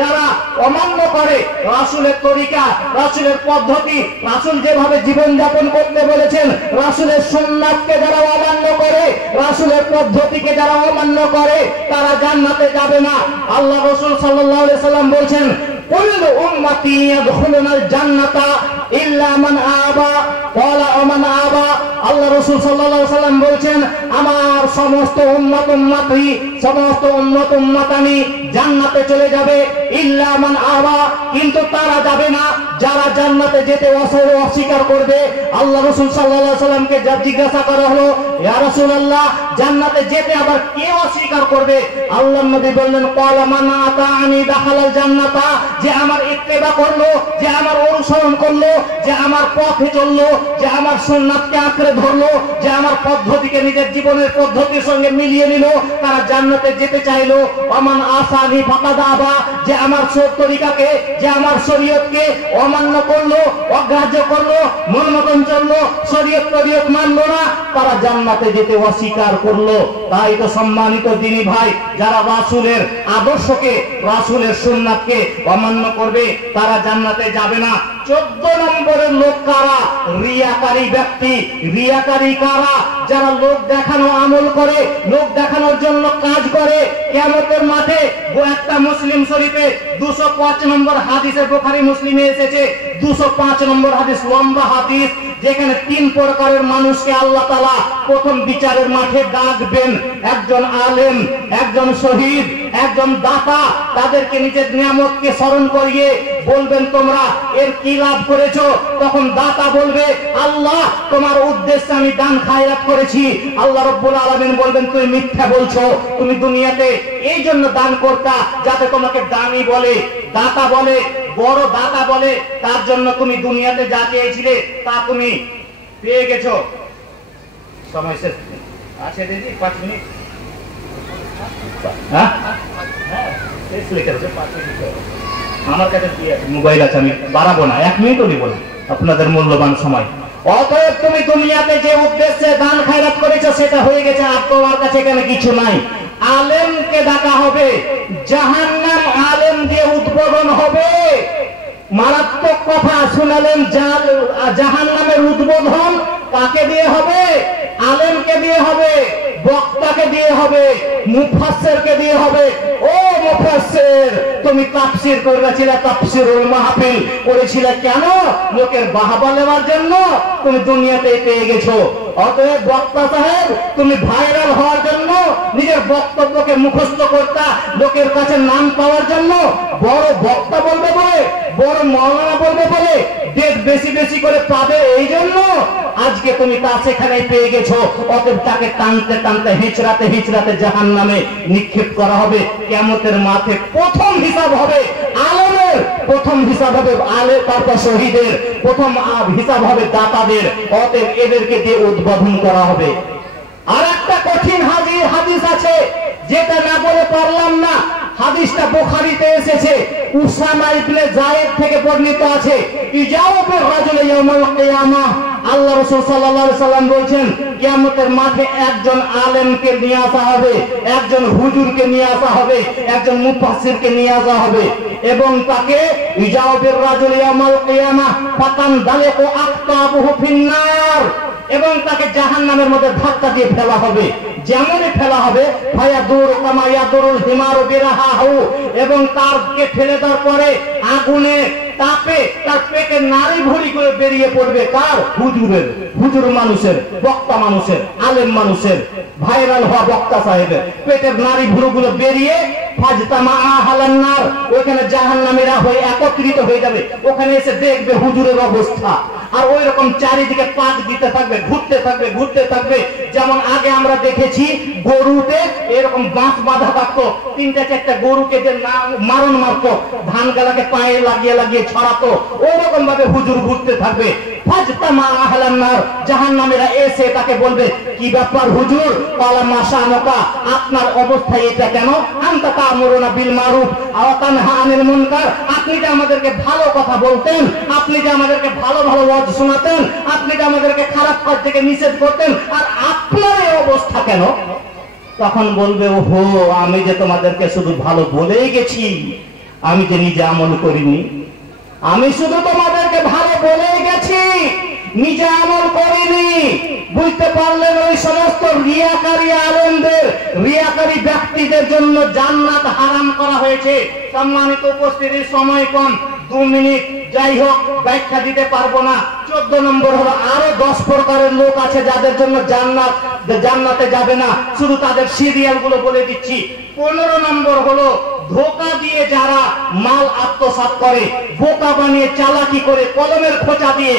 যারা অমান্য করে, রাসূলের তরিকা, রাসূলের পদ্ধতি, রাসূল যেভাবে জীবন যাপন করতে বলেছেন, রাসূলের সুন্নাতকে যারা অমান্য করে, রাসূলের পদ্ধতিকে যারা অমান্য করে, তারা জান্নাতে যাবে না। আল্লাহ রাসূল সাল্লাল্লাহু আলাইহি সাল্লাম বলেছেন, কুল্লু উম্মতি ইয়াদখুলুনাল জান্নাতা ইল্লা মান আবা। ক্বালা ওয়া মান আবা? আল্লাহ রাসূল সাল্লাল্লাহু আলাইহি সাল্লাম বলেছেন, আমার সমস্ত উম্মতি, সমস্ত উম্মতানি জান্নাতে চলে যাবে, ইল্লা মান আবা, কিন্তু তারা যাবে না যারা জান্নাতে যেতে অস্বীকার করবে। আল্লাহ রাসূল সাল্লাল্লাহু আলাইহি সাল্লামকে জিজ্ঞাসা করা হলো, ইয়া রাসূলুল্লাহ, জান্নাতে যেতে আবার কে অস্বীকার করবে? আল্লাহর নবী বললেন, ক্বালা মান আতাআনি দাখালাল জান্নাতা, যে আমার ইত্তেবা করলো, যে আমার অনুসরণ করলো, যে আমার পথে চললো, যে আমার সুন্নাতকে আঁকড়ে ধরলো, যে আমার পদ্ধতিকে নিজের জীবনের পদ্ধতির সঙ্গে মিলিয়ে নিল, তারা জান্নাতে যেতে চাইলো। ওমান আসানি ফাকাদ আবা, যে আমার তরিকাকে, যে আমার শরীয়তকে অমান্য করলো, অগ্রাহ্য করলো, মন মতন চললো, শরীয়ত মানলো না, তারা জান্নাতে যেতে অস্বীকার করলো। তাই তো সম্মানিত দিনী ভাই, যারা রাসূলের আদর্শকে, রাসূলের সুন্নাতকে অমান্য করবে তারা জান্নাতে যাবে না। 14 নম্বরের লোক কারা? রিয়াকারী ব্যক্তি। রিয়াকারী কারা? যারা লোক দেখানো আমল করে, লোক দেখানোর জন্য কাজ করে। কিয়ামতের মাঠে একটা মুসলিম শরীফে 205 নম্বর হাদিসে, বুখারী মুসলিমে এসেছে 205 নম্বর হাদিস, লম্বা হাদিস। যেখানে তিন প্রকারের মানুষকে আল্লাহ তাআলা প্রথম বিচারের মাঠে ডাকবেন। একজন আলেম, একজন শহীদ, একজন দাতা। তাদেরকে নিজের নিয়ামতকে স্মরণ করিয়ে বলবেন তোমরা এর কি লাভ করেছো? তখন দাতা বলবে আল্লাহ তোমার উদ্দেশ্যে আমি দান খায়রাত করেছি। আল্লাহ রাব্বুল আলামিন বলবেন তুমি মিথ্যা বলছো, তুমি দুনিয়াতে এই জন্য দান করতা যাতে তোমাকে দানি বলে, দাতা বলে, বড় দাতা বলে, তার জন্য তুমি দুনিয়াতে যা চেয়েছিলে তা তুমি পেয়ে গেছো। সময় শেষ আছে দিদি, 5 মিনিট। হ্যাঁ শেষ লিখে আছে, 5 মিনিট। আমার কাছে মোবাইল আছে, আমি বাড়াবো না, 1 মিনিটও নিব না, আপনাদের মূল্যবান সময়। অতএব তুমি দুনিয়াতে যে উদ্দেশ্যে দান খায়রাত করেছো সেটা হয়ে গেছে, আর তোমার কাছে এখানে কিছু নাই। আলেমকে ডাকা হবে, জাহান্নাম আলেম দিয়ে উদ্বোধন হবে। মারাত্মক কথা শুনালেন, জাহান্নামের উদ্বোধন কাকে দিয়ে হবে? আলেমকে দিয়ে হবে, বক্তাকে দিয়ে হবে, মুফাসসিরকে দিয়ে হবে। ও মুফাসসির, তুমি তাফসীর করেছিলে, তাফসীরুল মাহফিল করেছিলে কেন? লোকের বাহবা নেওয়ার জন্য? তুমি দুনিয়াতে পেয়ে গেছো। অতএব বক্তা সাহেব, তুমি ভাইরাল হওয়ার জন্য, নিজের বক্তব্যকে মুখস্থ করতা, লোকের কাছে নাম পাওয়ার জন্য, বড় বক্তা বলবে বলে, বড় মাওলানা বলবে বলে ডেট বেশি বেশি করে পাবে, এই জন্য আজকে তুমি তা সেখানে পেয়ে গেছো। অতএব তাকে টানতে টানতে হিচড়াতে হিচড়াতে জাহান্নামে নিক্ষেপ করা হবে। কিয়ামতের মাঠে প্রথম হিসাব হবে আলেমের, প্রথম হিসাব হবে আলেম, তারপর শহীদের, প্রথম হিসাব হবে দাতাদের। অতএব এদেরকে দিয়ে উদ্বোধন করা হবে। আর একটা কঠিন হাদিস আছে যেটা না বলে পারলাম না। হাদিসটা বুখারীতে এসেছে, উসামা ইবনে যায়েদ থেকে বর্ণিত আছে। ইজাওয়াতুর রাজুল ইয়াউমাল কিয়ামাহ, আল্লাহ রাসূল সাল্লাল্লাহু আলাইহি সাল্লাম বলেন কিয়ামতের মাঠে একজন আলেমকে নিয়ে আসা হবে, একজন হুজুরকে নিয়ে আসা হবে, একজন মুফাসসিরকে নিয়ে আসা হবে, এবং তাকে ইজাওয়াতুর রাজুল ইয়াউমাল কিয়ামাহ ফাতান দালিকু আকতাবুহু ফিন্নার, এবং তাকে জাহান্নামের মধ্যে ধাক্কা দিয়ে ফেলা হবে। যেমনই ফেলা হবে ফায়াদুর কামা ইয়াদুরুল হিমারু বিরাহাহু, এবং তারকে ফেলে দেওয়ার পরে আগুনে তাপে তার পেটের নাড়ি ভুঁড়ি করে বেরিয়ে পড়বে। কার? হুজুরের, হুজুর মানুষের, বক্তা মানুষের, আলেম মানুষের, ভাইরাল হওয়া বক্তা সাহেবের পেটের নাড়ি ভুঁড়িগুলো বেরিয়ে ফাজতামা আহলান্নার, ওখানে জাহান্নামীরা হয়ে একত্রিত হয়ে যাবে। ওখানে এসে দেখবে হুজুরের অবস্থা, আর ওই রকম চারিদিকে পাক দিতে থাকবে, ঘুরতে থাকবে, ঘুরতে থাকবে। যেমন আগে আমরা দেখেছি গরুতে এরকম বাঁশ বাঁধা থাকতো, 3-4টা গরুকে যে মারণ মারতো, ধান গালাকে পায়ে লাগিয়ে লাগিয়ে ছড়াতো, ওই রকম ভাবে হুজুর ঘুরতে থাকবে। ফাজতামা আহলান্নার, জাহান্নামীরা এসে তাকে বলবে কি ব্যাপার হুজুর, ক্বালা মা শানুকা, আপনার অবস্থা এটা কেন? আনতা তা'মুরুনা বিল মারুফ ওয়া তানহা আনিল মুনকার, আপনি যে আমাদেরকে ভালো কথা বলতেন, আপনি যে আমাদেরকে ভালো ভালো ওয়াজ শোনাতেন, আপনি যে আমাদেরকে খারাপ কাজ থেকে নিষেধ করতেন, আর আপনার এই অবস্থা কেন? তখন বলবে ওহো, আমি যে তোমাদেরকে শুধু ভালো বলেই গেছি, আমি যে নিজে আমল করিনি, আমি শুধু তোমাদেরকে ভালো বলেই গেছি, নিজে আমল করিনি। বুঝতে পারলেন? ওই সমস্ত রিয়াকারী আলেমদের, রিয়াকারী ব্যক্তিদের জন্য জান্নাত হারাম করা হয়েছে। সম্মানিত উপস্থিতির সময় কম, 2 মিনিট, যাই হোক ব্যাখ্যা দিতে পারবো না। 14 নম্বর হলো আরো 10 প্রকারের লোক আছে যাদের জন্য জান্নাতে যাবে না, শুধু তাদের সিরিয়াল গুলো বলে দিচ্ছি। 15 নম্বর হলো ধোঁকা দিয়ে যারা মাল আত্মসাৎ করে, বোকা বানিয়ে চালাকি করে, কলমের খোঁচা দিয়ে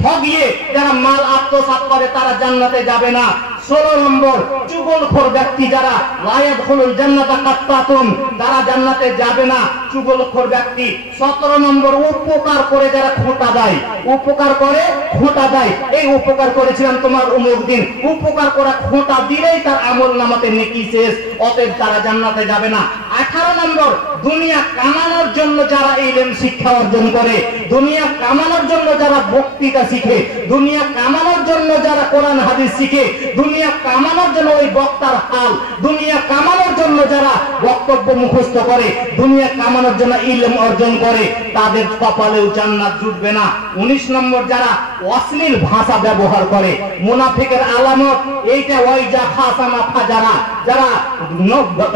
ঠগিয়ে যারা মাল আত্মসাৎ করে, তারা জান্নাতে যাবে না। 16 নম্বর চুগলখোর ব্যক্তি যারা, লা ইয়াদখুলুল জান্নাতা কাত্তাতুন, তারা জান্নাতে যাবে না, চুগলখোর ব্যক্তি। 17 নম্বর উপকার করে যারা খোঁটা দেয়, উপকার করে খোঁটা দেয়, এই উপকার করেছিলাম তোমার অমুক দিন, উপকার করা খোঁটা দিলেই তার আমল নামাতে নেকি শেষ, অতএব তারা জান্নাতে যাবে না। 18 নম্বর দুনিয়া কামানোর জন্য যারা ইলম শিক্ষা অর্জন করে, দুনিয়া কামানোর জন্য যারা বক্তৃতা শিখে, দুনিয়া কামানোর জন্য যারা কোরআন হাদিস শিখে, দুনিয়া দুনিয়া কামানোর জন্য ওই বক্তার হাল, দুনিয়া কামানোর জন্য যারা বক্তব্য মুখস্থ করে, দুনিয়া কামানোর জন্য ইলম অর্জন করে, তাদের কপালেও জান্নাত জুটবে না। 19 নম্বর, যারা অশ্লীল ভাষা ব্যবহার করে, মুনাফিকের আলামত এইটা, ওই যা খাসামা ফাজারা, যারা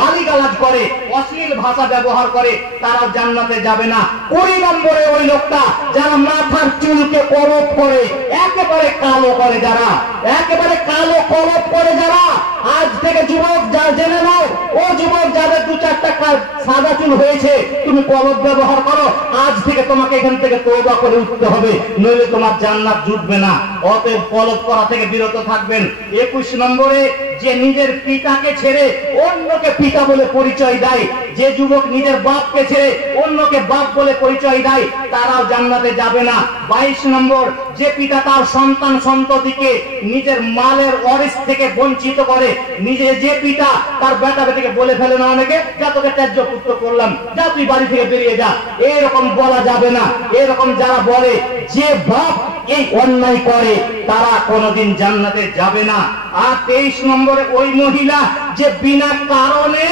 গালিগালাজ করে, অশ্লীল ভাষা ব্যবহার করে, তারা জান্নাতে যাবে না। 20 নম্বরে ওই লোকটা যারা মাথার চুলকে কলপ করে, একেবারে কালো করে, যারা একেবারে কালো কলপ করে, যারা আজ থেকে যুবক যা জেনে নাও, ও যুবক যাদের 2-4টা সাদা চুল হয়েছে, তুমি কলপ ব্যবহার করো, আজ থেকে তোমাকে এখান থেকে তওবা করে উঠতে হবে, নইলে তোমার জান্নাত জুটবে না। অতএব কলপ করা থেকে বিরত থাকবেন। 21 নম্বরে, যে নিজের পিতাকে ছেড়ে অন্যকে পিতা বলে পরিচয় দেয়, যে যুবক নিজের বাপকে ছেড়ে অন্যকে বাপ বলে পরিচয় দেয়, তারাও জান্নাতে যাবে না। 22 নম্বর, যে পিতা তার সন্তান সন্ততিকে নিজের মালের ওয়ারিস থেকে বঞ্চিত করে, যে পিতা তার বেটা বেটিকে বলে ফেলে না অনেকে, যা তোকে ত্যায্য পুত্র করলাম, যা তুই বাড়ি থেকে বেরিয়ে যা, এরকম বলা যাবে না। এরকম যারা বলে, যে বাপ এই অন্যায় করে, তারা কোনোদিন জান্নাতে যাবে না। আর 23 নম্বরে, ওই মহিলা যে বিনা কারণে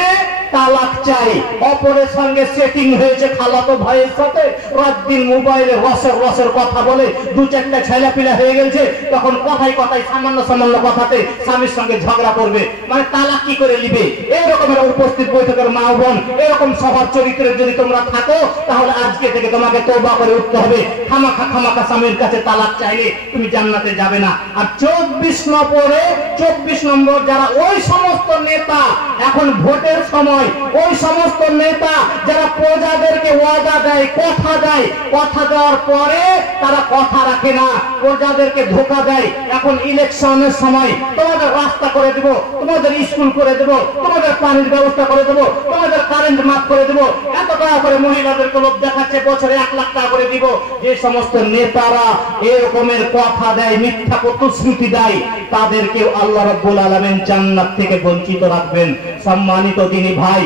তালাক চাই, অপরের সঙ্গে সেটিং হয়েছে খালাতো ভাইয়ের সাথে, রাত দিন মোবাইলে রসের কথা বলে, 2-4টা ছেলেপিলা হয়ে গেছে, তখন কথায় সামান্য কথাতে স্বামীর সঙ্গে ঝগড়া করবে, মানে তালাক কি করে নিবে। এরকমের উপস্থিত বৈঠকের মা বোন, এরকম স্বভাব চরিত্রের যদি তোমরা থাকো, তাহলে আজকে থেকে তোমাকে তওবা করে উঠতে হবে। খামাখা স্বামীর কাছে তালাক চাইলে তুমি জান্নাতে যাবে না। আর 24 নম্বর, যারা ওই সমস্ত নেতা, এখন ভোটের সময় ওই সমস্ত নেতা যারা প্রজাদেরকে ওয়াদা দেয়, কথা দেওয়ার পরে তারা কথা রাখে না, প্রজাদেরকে ধোঁকা দেয়। এখন ইলেকশনের সময় তোমাদের রাস্তা করে দেব, তোমাদের স্কুল করে দেব, তোমাদের পানির ব্যবস্থা করে দেব, তোমাদের কারেন্ট মাফ করে দেব, এত টাকা করে মহিলাদেরকে লোভ দেখাচ্ছে, বছরে 1 লাখ টাকা করে দিব। যে সমস্ত নেতারা এরকমের কথা দেয়, মিথ্যা প্রতিশ্রুতি দেয়, তাদেরকে আল্লাহ রাব্বুল আলামিন জান্নাত থেকে বঞ্চিত রাখবেন। সম্মানিত দিনী ভাই,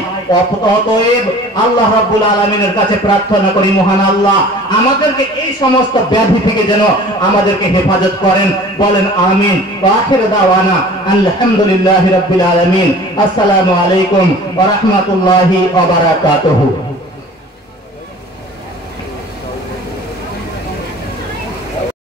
অতএব আল্লাহ রাব্বুল আলামিনের কাছে প্রার্থনা করি, মহান আল্লাহ আমাদেরকে এই সমস্ত ব্যাধি থেকে যেন আমাদেরকে হেফাজত করেন। বলেন আমিন। ওয়া আখিরু দাওয়ানা আলহামদুলিল্লাহি রাব্বিল আলামিন। আসসালামু আলাইকুম ওয়া রাহমাতুল্লাহি ওয়া বারাকাতুহু।